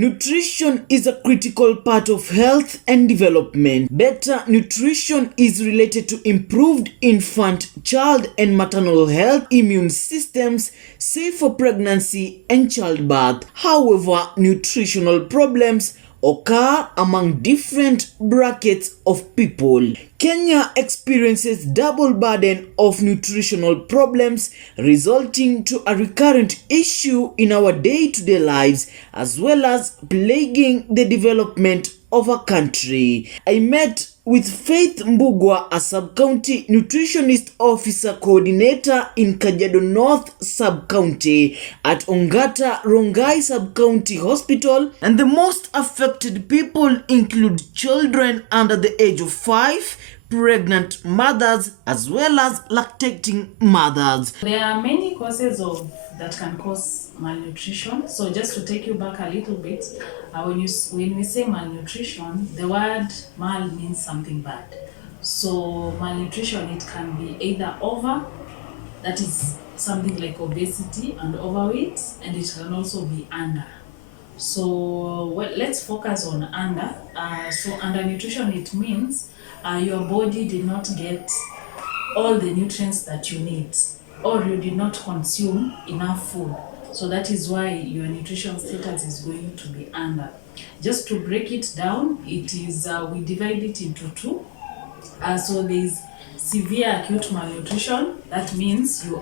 Nutrition is a critical part of health and development. Better nutrition is related to improved infant, child, and maternal health, immune systems, safer pregnancy, and childbirth. However, nutritional problems occur among different brackets of people. Kenya experiences double burden of nutritional problems, resulting to a recurrent issue in our day-to-day lives, as well as plaguing the development of our country. I met with Faith Mbugwa, a sub-county nutritionist officer coordinator in Kajiado North sub-county at Ongata Rongai sub-county hospital, and the most affected people include children under the age of 5, pregnant mothers, as well as lactating mothers. There are many causes that can cause malnutrition. So just to take you back a little bit, when we say malnutrition, the word mal means something bad. So malnutrition, it can be either over, that is something like obesity and overweight, and it can also be under. So let's focus on under. So under nutrition, it means your body did not get all the nutrients that you need, or you did not consume enough food. So that is why your nutrition status is going to be under. Just to break it down, it is we divide it into two. So there is severe acute malnutrition. That means your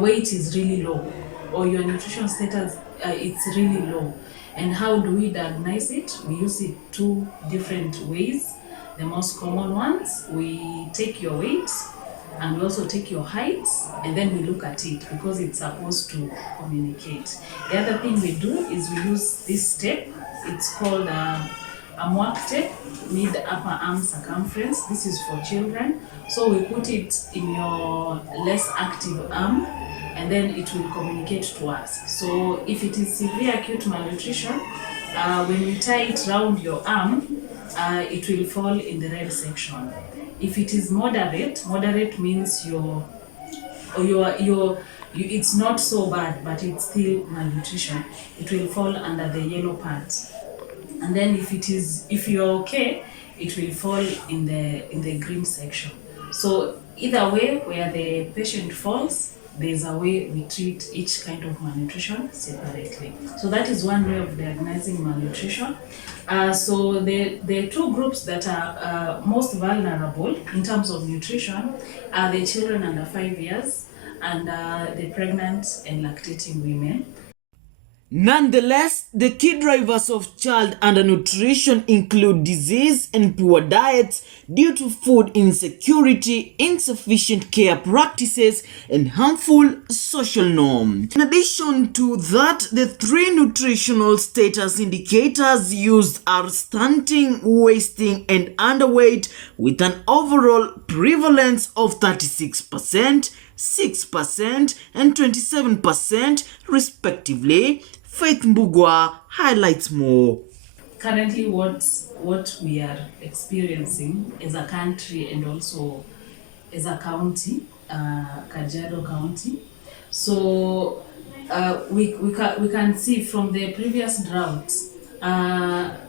weight is really low, or your nutrition status it's really low. And how do we diagnose it? We use it two different ways. The most common ones, we take your weight and we also take your height, and then we look at it because it's supposed to communicate. The other thing we do is we use this tape. It's called a MWAC tape, mid upper arm circumference. This is for children. So we put it in your less active arm, and then it will communicate to us. So if it is severe acute malnutrition, when we tie it around your arm, it will fall in the red section. If it is moderate means it's not so bad, but it's still malnutrition. It will fall under the yellow part. And then if you're okay, it will fall in the green section. So either way, where the patient falls, there's a way we treat each kind of malnutrition separately. So that is one way of diagnosing malnutrition. So the two groups that are most vulnerable in terms of nutrition are the children under 5 years and the pregnant and lactating women. Nonetheless, the key drivers of child undernutrition include disease and poor diets due to food insecurity, insufficient care practices, and harmful social norms. In addition to that, the three nutritional status indicators used are stunting, wasting, and underweight, with an overall prevalence of 36%, 6%, and 27% respectively. Faith Mbugwa highlights more. Currently, what we are experiencing as a country and also as a county, Kajiado County. So we can see from the previous droughts,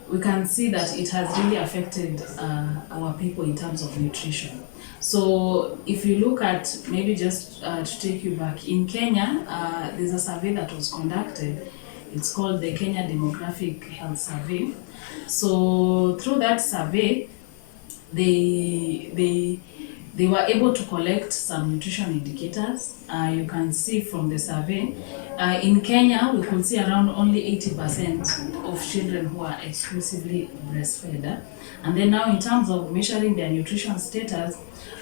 we can see that it has really affected our people in terms of nutrition. So if you look at, maybe just to take you back, in Kenya, there's a survey that was conducted. It's called the Kenya Demographic Health Survey. So through that survey, they were able to collect some nutrition indicators. You can see from the survey, in Kenya, we could see around only 80% of children who are exclusively breastfed. And then now in terms of measuring their nutrition status,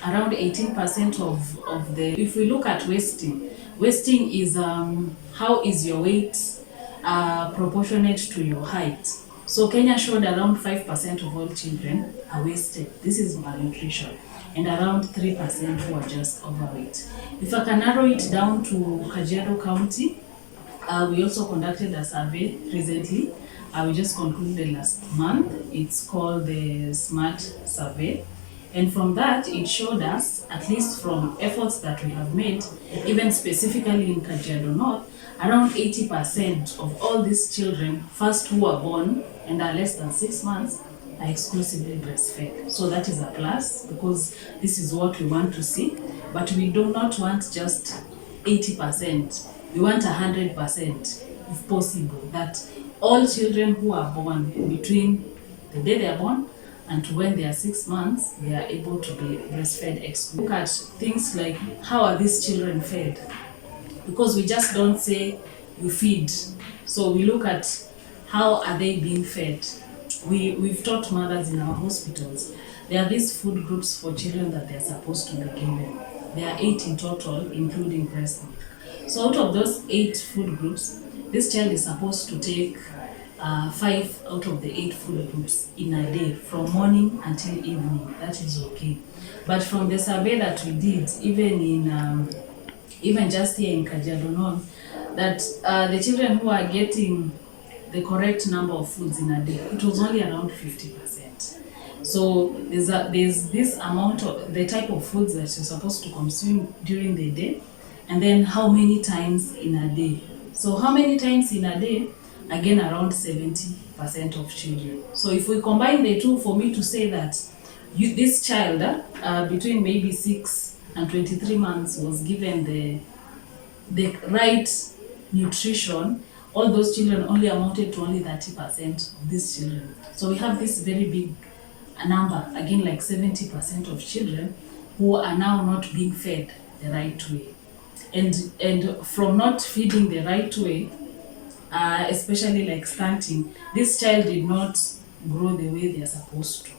around 18% of the, if we look at wasting is how is your weight proportionate to your height. So Kenya showed around 5% of all children are wasted. This is malnutrition. And around 3% who are just overweight. If I can narrow it down to Kajiado County, we also conducted a survey recently. We just concluded last month. It's called the SMART survey. And from that, it showed us, at least from efforts that we have made, even specifically in Kajiado North, around 80% of all these children, first who are born and are less than 6 months, are exclusively breastfed. So that is a plus, because this is what we want to see. But we do not want just 80%. We want 100%, if possible, that all children who are born between the day they are born and to when they are 6 months, they are able to be breastfed exclusively. Look at things like, how are these children fed? Because we just don't say you feed. So we look at how are they being fed. We've taught mothers in our hospitals. There are these food groups for children that they're supposed to be given. There are 8 in total, including breast milk. So out of those 8 food groups, this child is supposed to take 5 out of the 8 food groups in a day, from morning until evening. That is okay. But from the survey that we did, even just here in Kajiado North, that the children who are getting the correct number of foods in a day, it was only around 50%. So there's this amount of the type of foods that you're supposed to consume during the day, and then how many times in a day. So how many times in a day? Again, around 70% of children. So if we combine the two, for me to say that this child between maybe 6 and 23 months was given the right nutrition, all those children only amounted to only 30% of these children. So we have this very big number, again like 70% of children who are now not being fed the right way. And from not feeding the right way, especially like stunting, this child did not grow the way they are supposed to.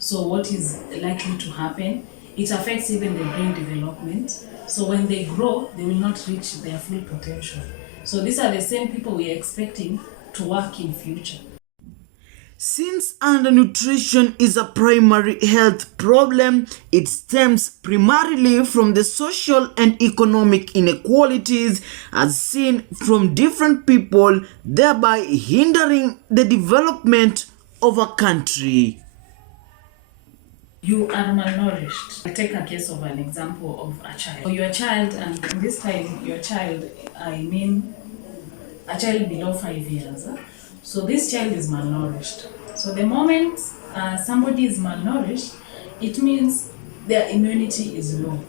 So what is likely to happen? It affects even the brain development. So when they grow, they will not reach their full potential. So these are the same people we are expecting to work in future. Since undernutrition is a primary health problem, it stems primarily from the social and economic inequalities as seen from different people, thereby hindering the development of a country. You are malnourished. I take a case of an example of a child. So your child, and this time your child, I mean a child below 5 years. So this child is malnourished. So the moment somebody is malnourished, it means their immunity is low.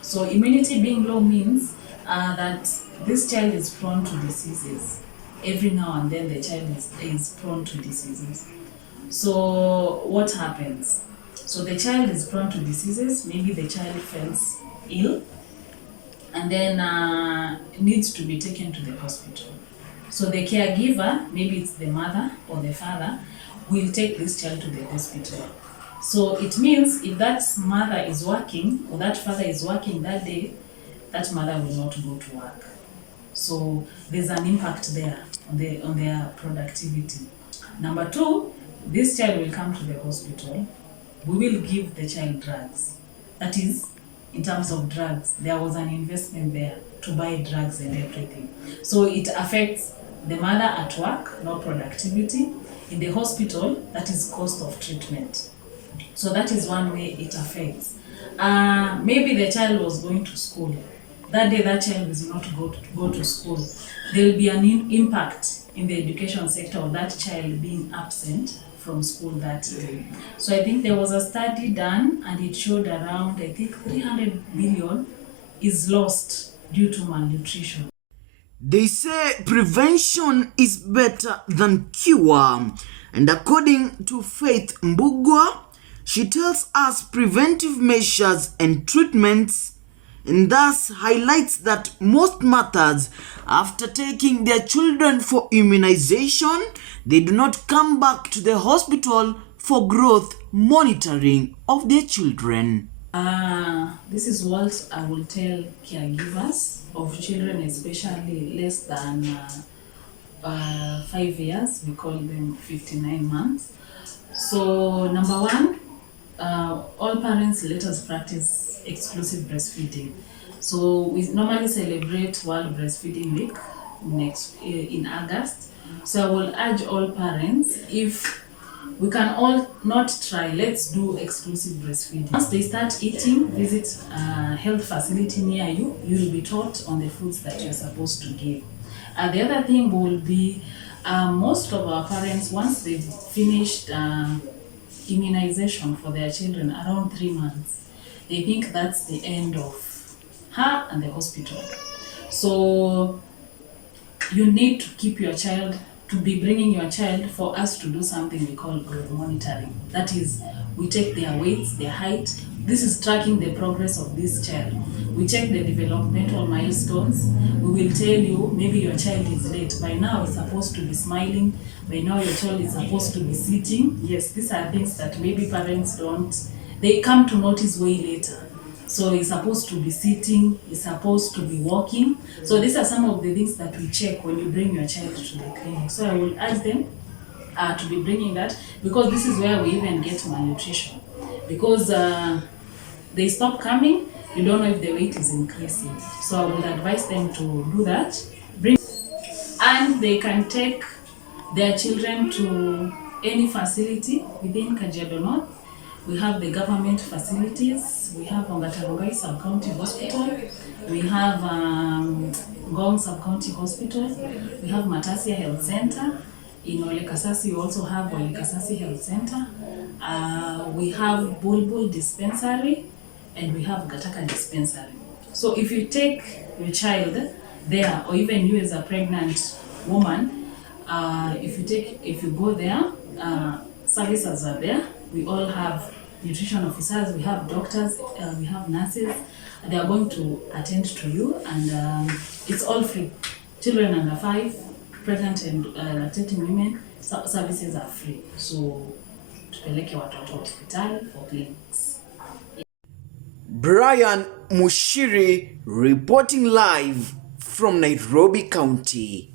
So immunity being low means that this child is prone to diseases. Every now and then the child is prone to diseases. So what happens? So the child is prone to diseases, maybe the child falls ill and then needs to be taken to the hospital. So the caregiver, maybe it's the mother or the father, will take this child to the hospital. So it means if that mother is working or that father is working that day, that mother will not go to work. So there's an impact there on their productivity. Number 2, this child will come to the hospital. We will give the child drugs. That is, in terms of drugs, there was an investment there to buy drugs and everything. So it affects the mother at work, no productivity. In the hospital, that is cost of treatment. So that is one way it affects. Maybe the child was going to school. That day that child is not go to school. There will be an impact in the education sector of that child being absent from school that day. So I think there was a study done and it showed around, I think 300 billion is lost due to malnutrition. They say prevention is better than cure. And according to Faith Mbugwa, she tells us preventive measures and treatments, and thus highlights that most mothers, after taking their children for immunization, they do not come back to the hospital for growth monitoring of their children. This is what I will tell caregivers of children, especially less than 5 years. We call them 59 months. So number 1, all parents, let us practice exclusive breastfeeding. So we normally celebrate World Breastfeeding Week in August. So I will urge all parents, if We can all not try, let's do exclusive breastfeeding. Once they start eating, visit a health facility near you, you will be taught on the foods that you're supposed to give. The other thing will be, most of our parents, once they've finished immunization for their children around 3 months, they think that's the end of her and the hospital. So you need to keep your child, to be bringing your child, for us to do something we call growth monitoring. That is, we take their weights, their height. This is tracking the progress of this child. We check the developmental milestones. We will tell you, maybe your child is late. By now, it's supposed to be smiling. By now, your child is supposed to be sitting. Yes, these are things that maybe parents don't, they come to notice way later. So he's supposed to be sitting, he's supposed to be walking. So these are some of the things that we check when you bring your child to the clinic. So I will ask them to be bringing that, because this is where we even get malnutrition. Because they stop coming, you don't know if the weight is increasing. So I would advise them to do that. And they can take their children to any facility within Kajiado North. We have the government facilities. We have Ongatarongai Sub-County Hospital. We have Ngong Sub-County Hospital. We have Matasia Health Center. In Ole Kasasi, we also have Ole Kasasi Health Center. We have Bulbul Dispensary, and we have Gataka Dispensary. So if you take your child there, or even you as a pregnant woman, if you go there, services are there. We all have nutrition officers, we have doctors, we have nurses. They are going to attend to you, and it's all free. Children under 5, pregnant and lactating women, services are free. So tupeleke watoto hospitali for clinics. Brian Mushiri reporting live from Nairobi County.